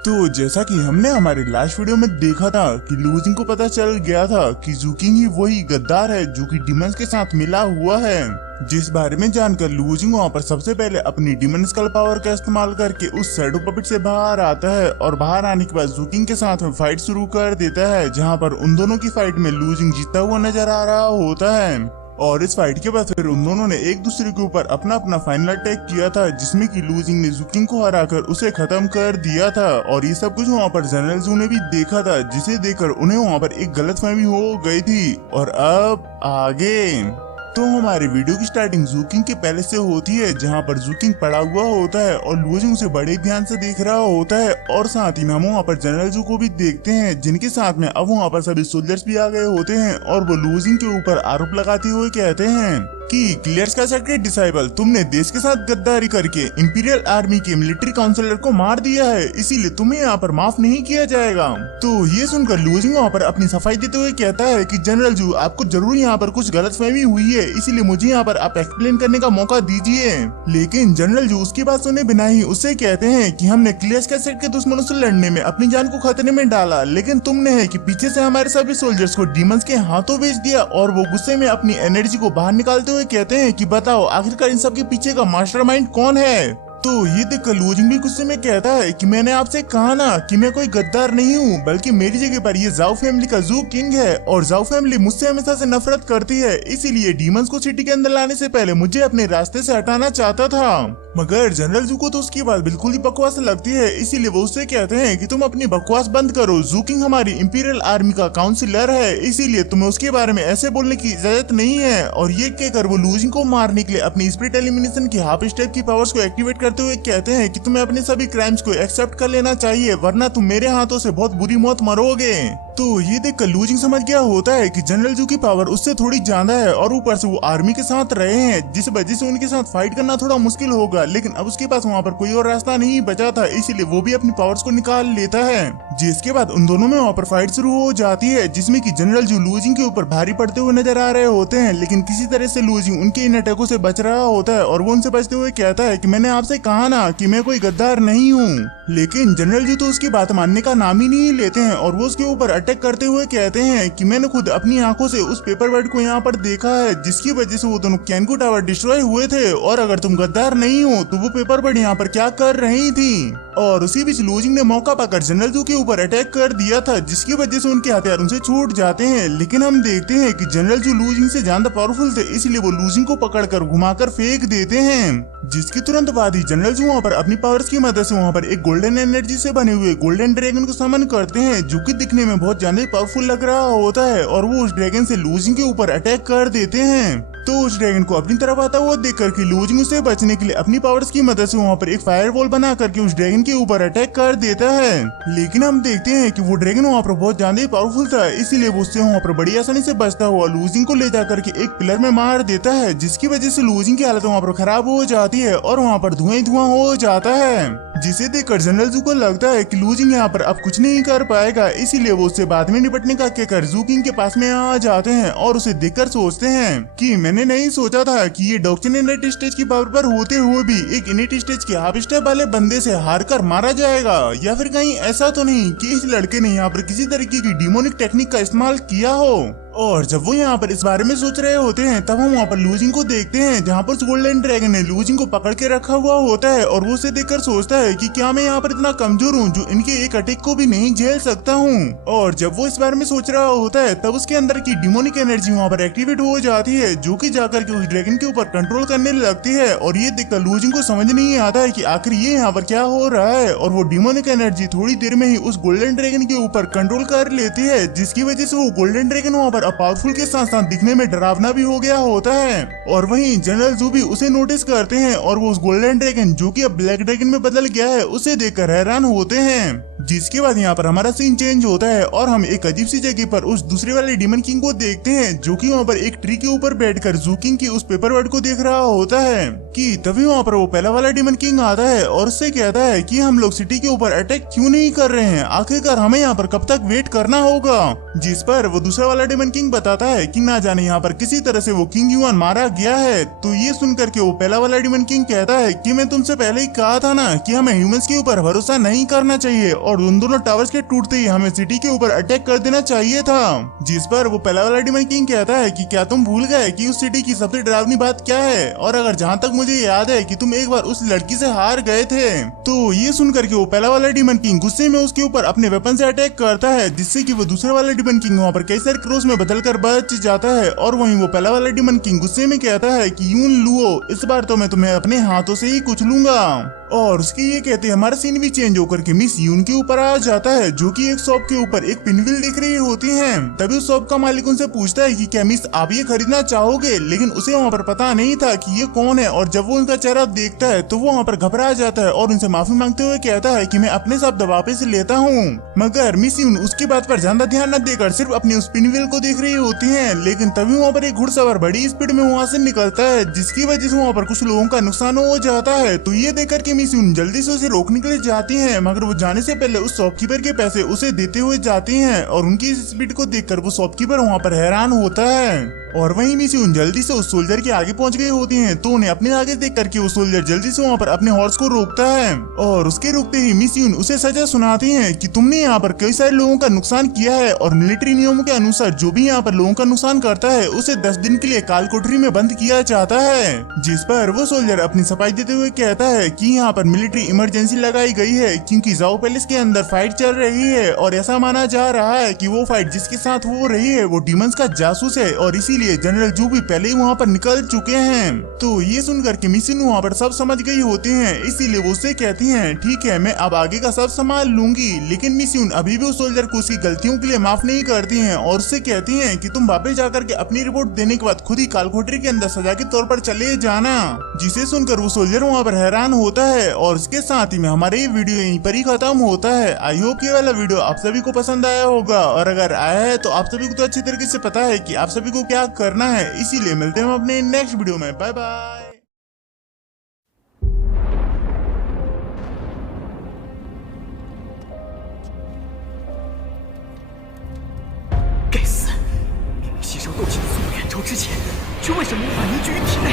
तो जैसा कि हमने हमारे लास्ट वीडियो में देखा था कि लूजिंग को पता चल गया था कि ज़ूकिंग ही वही गद्दार है जो कि डिमंस के साथ मिला हुआ है, जिस बारे में जानकर लूजिंग वहाँ पर सबसे पहले अपनी डिमन स्कल पावर का इस्तेमाल करके उस शैडो पपेट से बाहर आता है और बाहर आने के बाद ज़ूकिंग के साथ में फाइट शुरू कर देता है, जहाँ पर उन दोनों की फाइट में लूजिंग जीतता हुआ नजर आ रहा होता है। और इस फाइट के बाद फिर उन दोनों ने एक दूसरे के ऊपर अपना अपना फाइनल अटैक किया था, जिसमें कि लूजिंग ने ज़ूकिंग को हराकर उसे खत्म कर दिया था। और ये सब कुछ वहाँ पर जनरल ज़ू ने भी देखा था, जिसे देखकर उन्हें वहाँ पर एक गलतफहमी हो गई थी। और अब आगे तो हमारे वीडियो की स्टार्टिंग ज़ूकिंग के पैलेस से होती है, जहाँ पर ज़ूकिंग पड़ा हुआ होता है और लूजिंग उसे बड़े ध्यान से देख रहा होता है। और साथ ही में हम वहाँ पर जनरल ज़ू को भी देखते हैं, जिनके साथ में अब वहाँ पर सभी सोल्जर्स भी आ गए होते हैं और वो लूजिंग के ऊपर आरोप लगाते हुए कहते हैं कि क्लियर्स का सेक्रेट डिसाइबल, तुमने देश के साथ गद्दारी करके इंपीरियल आर्मी के मिलिट्री काउंसलर को मार दिया है, इसीलिए तुम्हें यहाँ पर माफ नहीं किया जाएगा। तो ये सुनकर लूजिंग वहाँ पर अपनी सफाई देते हुए कहता है कि जनरल जू, आपको जरूर यहाँ पर कुछ गलतफहमी हुई है, इसीलिए मुझे यहाँ पर आप एक्सप्लेन करने का मौका दीजिए। लेकिन जनरल जू उसकी बात सुने बिना ही उससे कहते हैं कि हमने क्लियर्स का सेक्रेट के दुश्मनों से लड़ने में अपनी जान को खतरे में डाला, लेकिन तुमने है कि पीछे से हमारे सभी सोल्जर्स को डीमंस के हाथों बेच दिया। और वो गुस्से में अपनी एनर्जी को बाहर निकालते हुए कहते हैं कि बताओ आखिरकार इन सब के पीछे का मास्टरमाइंड कौन है। तो ये देखकर लूजिंग भी गुस्से में कहता है कि मैंने आपसे कहा ना कि मैं कोई गद्दार नहीं हूँ, बल्कि मेरी जगह पर ये जाओ फैमिली का ज़ू किंग है और जाओ फैमिली मुझसे हमेशा से नफरत करती है, इसीलिए डीमंस को सिटी के अंदर लाने से पहले मुझे अपने रास्ते से हटाना चाहता था। मगर जनरल जू को तो उसकी बात बिल्कुल ही बकवास लगती है, इसीलिए वो उससे कहते हैं कि तुम अपनी बकवास बंद करो, ज़ू किंग हमारी इंपीरियल आर्मी का काउंसिलर है, इसीलिए तुम्हें उसके बारे में ऐसे बोलने की इजाजत नहीं है। और ये कहकर वो लूजिंग को मारने के लिए अपनी स्पिरिट एलिमिनेशन की हाफ स्टेप की पावर्स को एक्टिवेट करते हुए कहते हैं कि तुम्हें अपने सभी क्राइम्स को एक्सेप्ट कर लेना चाहिए, वरना तुम मेरे हाथों से बहुत बुरी मौत मरोगे। तो ये देखकर लूजिंग समझ गया होता है कि जनरल जू की पावर उससे थोड़ी ज्यादा है और ऊपर से वो आर्मी के साथ रहे हैं, जिस वजह से उनके साथ फाइट करना थोड़ा मुश्किल होगा। लेकिन अब उसके पास वहाँ पर कोई और रास्ता नहीं बचा था, इसीलिए वो भी अपनी पावर्स को निकाल लेता है। जिसके बाद उन दोनों में वहाँ पर फाइट शुरू हो जाती है, जिसमें कि जनरल जू लूजिंग के ऊपर भारी पड़ते हुए नजर आ रहे होते हैं, लेकिन किसी तरह से लूजिंग उनके इन अटैकों से बच रहा होता है। और वो उनसे बचते हुए कहता है कि मैंने आपसे कहा ना कि मैं कोई गद्दार नहीं हूँ। लेकिन जनरल जू तो उसकी बात मानने का नाम ही नहीं लेते हैं और वो उसके ऊपर अटैक करते हुए कहते हैं कि मैंने खुद अपनी आंखों से उस पेपर वर्ड को यहाँ पर देखा है, जिसकी वजह से वो दोनों कैनकू टावर डिस्ट्रॉय हुए थे। और अगर तुम गद्दार नहीं हो तो वो पेपर वर्ड यहाँ पर क्या कर रही थी। और उसी बीच लूजिंग ने मौका पाकर जनरल जू के ऊपर अटैक कर दिया था, जिसकी वजह से उनके हथियार उनसे छूट जाते हैं। लेकिन हम देखते हैं कि जनरल जू लूजिंग से ज्यादा पावरफुल थे, इसलिए वो लूजिंग को पकड़कर घुमाकर फेंक देते हैं। जिसके तुरंत बाद ही जनरल जू वहाँ पर अपनी पावर्स की मदद से वहाँ पर एक गोल्डन एनर्जी से बने हुए गोल्डन ड्रैगन को समन करते हैं, जो कि दिखने में बहुत ज्यादा पावरफुल लग रहा होता है। और वो उस ड्रैगन से लूजिंग के ऊपर अटैक कर देते हैं। तो उस ड्रैगन को अपनी तरफ आता हुआ देखकर कि लूजिंग उसे बचने के लिए अपनी पावर्स की मदद से वहाँ पर एक फायरवॉल बना करके उस ड्रैगन के ऊपर अटैक कर देता है। लेकिन हम देखते हैं कि वो ड्रैगन वहाँ पर बहुत ज्यादा पावरफुल था, इसीलिए वो उससे वहाँ पर बड़ी आसानी से बचता हुआ लूजिंग को ले जाकर के एक पिलर में मार देता है, जिसकी वजह से लूजिंग की हालत वहाँ पर खराब हो जाती है और वहाँ पर धुआं ही धुआं हो जाता है। जिसे देखकर जनरल जू को लगता है कि लूजिंग यहाँ पर अब कुछ नहीं कर पाएगा, इसीलिए वो उससे बाद में निपटने का कहकर ज़ू किंग के पास में आ जाते हैं और उसे देखकर सोचते हैं कि मैंने नहीं सोचा था कि ये डॉक्टर इनेट स्टेज की पावर पर होते हुए भी एक इनेट स्टेज के हाफ स्टेप वाले बंदे से हार कर मारा जाएगा। या फिर कहीं ऐसा तो नहीं कि इस लड़के ने यहाँ पर किसी तरीके की डिमोनिक टेक्निक का इस्तेमाल किया हो। और जब वो यहाँ पर इस बारे में सोच रहे होते हैं, तब हम वहाँ पर लूजिंग को देखते हैं, जहाँ पर गोल्डन ड्रैगन ने लूजिंग को पकड़ के रखा हुआ होता है। और वो उसे देखकर सोचता है कि क्या मैं यहाँ पर इतना कमजोर हूँ जो इनके एक अटैक को भी नहीं झेल सकता हूँ। और जब वो इस बारे में सोच रहा होता है, तब उसके अंदर की डिमोनिक एनर्जी वहाँ पर एक्टिवेट हो जाती है, जो कि जाकर के उस ड्रैगन के ऊपर कंट्रोल करने लगती है। और ये देखकर लूजिंग को समझ नहीं आता है कि आखिर ये यहाँ पर क्या हो रहा है। और वो डिमोनिक एनर्जी थोड़ी देर में ही उस गोल्डन ड्रैगन के ऊपर कंट्रोल कर लेती है, जिसकी वजह से वो गोल्डन ड्रैगन वहाँ पर पावरफुल के साथ दिखने में डरावना भी हो गया होता है। और वहीं जनरल जू भी उसे नोटिस करते हैं और वो उस गोल्डन ड्रैगन जो कि अब ब्लैक ड्रैगन में बदल गया है उसे देखकर हैरान होते हैं। जिसके बाद यहाँ पर हमारा सीन चेंज होता है और हम एक अजीब सी जगह पर उस दूसरे वाले डीमन किंग को देखते हैं, जो कि वहाँ पर एक ट्री के ऊपर बैठकर ज़ू किंग की उस पेपर वर्ड को देख रहा होता है। कि तभी वहाँ पर वो पहला वाला डीमन किंग आता है और उससे कहता है कि हम लोग सिटी के ऊपर अटैक क्यों नहीं कर रहे हैं, आखिरकार हमें यहाँ पर कब तक वेट करना होगा। जिस पर वो दूसरा वाला डीमन किंग बताता है कि ना जाने यहाँ पर किसी तरह से वो किंग युआन मारा गया है। तो ये सुनकर के वो पहला वाला डीमन किंग कहता है कि मैं तुमसे पहले ही कहा था ना कि हमें ह्यूमंस के ऊपर भरोसा नहीं करना चाहिए और उन दोनों टावर्स के टूटते ही हमें सिटी के ऊपर अटैक कर देना चाहिए था। जिस पर वो पहला वाला डीमन किंग कहता है कि क्या तुम भूल गए कि उस सिटी की सबसे डरावनी बात क्या है, और अगर जहाँ तक मुझे याद है कि तुम एक बार उस लड़की से हार गए थे। तो ये सुनकर के वो पहला वाला डीमन किंग गुस्से में उसके ऊपर अपने वेपन से अटैक करता है, जिससे कि वो दूसरा वाला डीमन किंग वहाँ पर कई सारे क्रॉस में बदलकर बच जाता है। और वहीं वो पहला वाला डीमन किंग गुस्से में कहता है कि यून लुओ, इस बार तो मैं तुम्हें अपने हाथों से ही कुछ लूंगा। और उसके ये कहते हमारा सीन भी चेंज होकर के मिस यून के ऊपर आ जाता है, जो कि एक शॉप के ऊपर एक पिनव्हील दिख रही होती है। तभी उस शॉप का मालिक उनसे पूछता है कि क्या मिस आप ये खरीदना चाहोगे, लेकिन उसे वहाँ पर पता नहीं था कि ये कौन है। और जब वो उनका चेहरा देखता है तो वो वहाँ पर घबरा जाता है और उनसे माफी मांगते हुए कहता है कि मैं अपने शब्द वापस लेता हूँ। मगर मिस यून उसकी बात पर ज्यादा ध्यान न देकर सिर्फ अपनी उस पिनव्हील को देख रही होती है। लेकिन तभी वहाँ पर एक घुड़सवार बड़ी स्पीड में वहाँ से निकलता है, जिसकी वजह से वहाँ पर कुछ लोगों का नुकसान हो जाता है। तो ये देखकर के मिस यून जल्दी से उसे रोकने के लिए जाती हैं, मगर वो जाने से पहले उस शॉपकीपर के पैसे उसे देते हुए जाती हैं। और उनकी इस स्पीड को देखकर वो शॉपकीपर वहाँ पर हैरान होता है। और वहीं मिस यून जल्दी से उस सोल्जर के आगे पहुंच गई होती हैं, तो उन्हें अपने आगे देख करके वो सोल्जर जल्दी से वहाँ पर अपने हॉर्स को रोकता है। और उसके रोकते ही मिस यून उसे सजा सुनाती हैं कि तुमने यहाँ पर कई सारे लोगों का नुकसान किया है, और मिलिट्री नियमों के अनुसार जो भी यहाँ पर लोगों का नुकसान करता है उसे 10 दिन के लिए काल कोठरी में बंद किया जाता है। जिस पर वो सोल्जर अपनी सफाई देते हुए कहता है कि यहाँ पर मिलिट्री इमरजेंसी लगाई गई है, क्योंकि जाओ पैलेस के अंदर फाइट चल रही है, और ऐसा माना जा रहा है कि वो फाइट जिसके साथ हो रही है वो डीमंस का जासूस है, और इसीलिए जनरल जू भी पहले ही वहाँ पर निकल चुके हैं। तो ये सुनकर के मिस यून वहाँ पर सब समझ गई होती हैं, इसीलिए वो उससे कहती हैं ठीक है मैं अब आगे का सब संभाल लूंगी। लेकिन मिस यून अभी भी उस सोल्जर को उसकी गलतियों के लिए माफ नहीं करती हैं, और उससे कहती हैं कि तुम वापस जाकर के अपनी रिपोर्ट देने के बाद खुद ही कालकोठरी के अंदर सजा के तौर पर चले जाना। जिसे सुनकर वो सोल्जर वहाँ पर हैरान होता है। और इसके साथ ही में हमारे ये वीडियो यहीं पर ही खत्म होता है। आई होप ये वाला वीडियो आप सभी को पसंद आया होगा, और अगर आया है तो आप सभी को तो अच्छी तरीके से पता है कि आप सभी को क्या करना है। इसीलिए मिलते हैं अपने नेक्स्ट वीडियो में। बाय बाय।该死！吸收斗气的速度远超之前，却为什么无法凝聚于体内？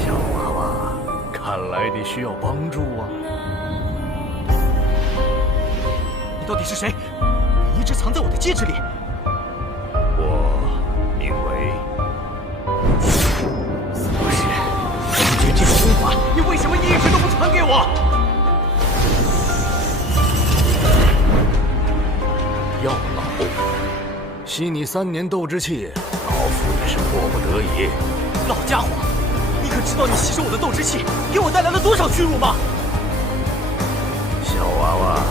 小娃娃，看来你需要帮助啊！你到底是谁？你一直藏在我的戒指里。我名为不是。拒绝这个功法，你为什么一直都不传给我？药老，吸你3年斗之气，老夫也是迫不得已。老家伙，你可知道你吸收我的斗之气给我带来了多少屈辱吗？小娃娃，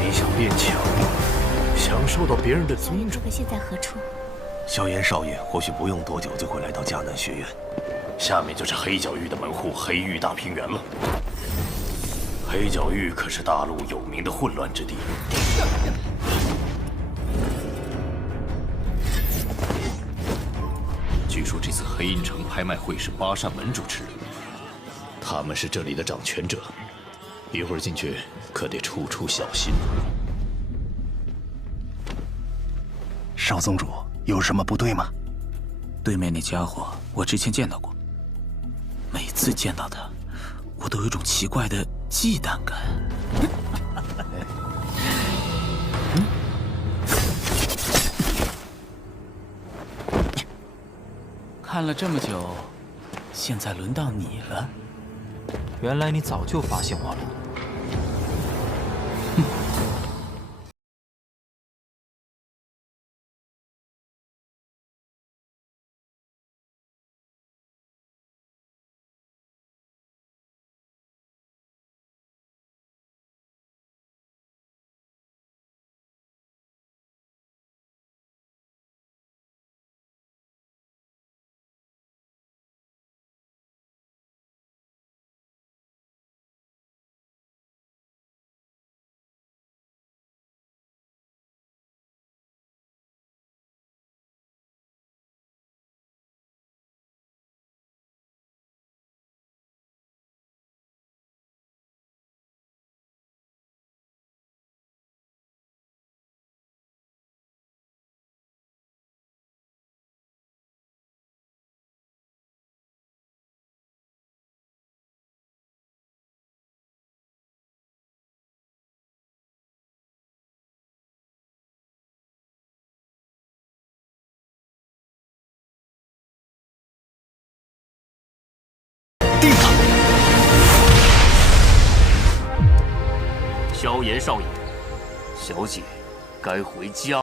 你想变强，想受到别人的尊重。这个现在何处？萧炎少爷或许不用多久就会来到迦南学院，下面就是黑角域的门户黑域大平原了。黑角域可是大陆有名的混乱之地。据说这次黑阴城拍卖会是巴善门主持的，他们是这里的掌权者，一会儿进去可得处处小心。少宗主，有什么不对吗？对面那家伙，我之前见到过。每次见到他，我都有种奇怪的忌惮感。看了这么久，现在轮到你了。原来你早就发现我了。言少爷，小姐该回家。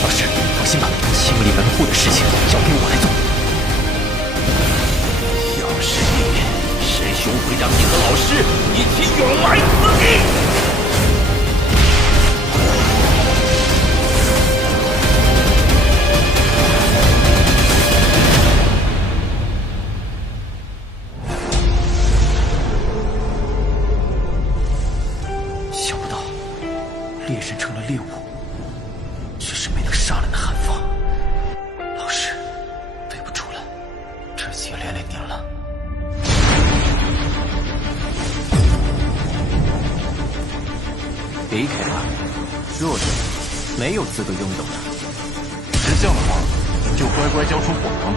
老师，放心吧，清理门户的事情交给我来做。要是你，师兄会让你和老师一起永埋此地。想不到，猎人成了猎物。却是没能杀了那韩放。老师，对不住了，这次也连累您了。离开他，弱者没有资格拥有的。识相的话，就乖乖交出火能，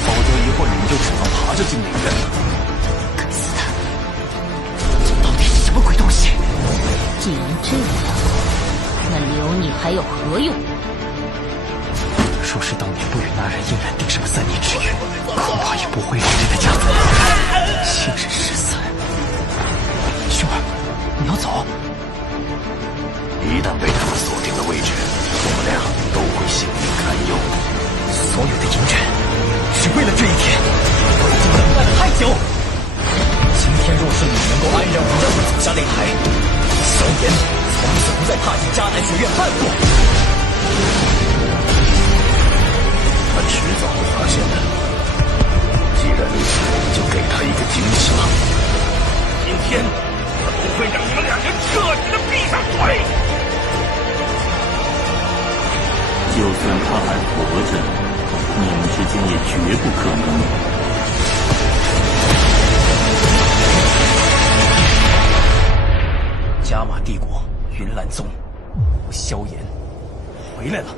否则一会儿你们就只能爬着进内院了。该死的，这到底是什么鬼东西？既然这样，那留你还有何用？若是当年不与那人硬然定什么3年之约，恐怕也不会连累他家族。现身失散，兄儿，你要走？一旦被他们锁定了位置，我们俩都会性命堪忧。所有的隐忍，是为了这一天。我已经等待了太久。今天若是你能够安然无恙地走下擂台，萧炎从此不再踏进迦南学院半步。他迟早会发现的。既然如此，就给他一个惊喜吧。今天，他不会让你们两人彻底的闭上嘴。就算他还活着，你们之间也绝不可能。加玛帝国云岚宗，萧炎回来了。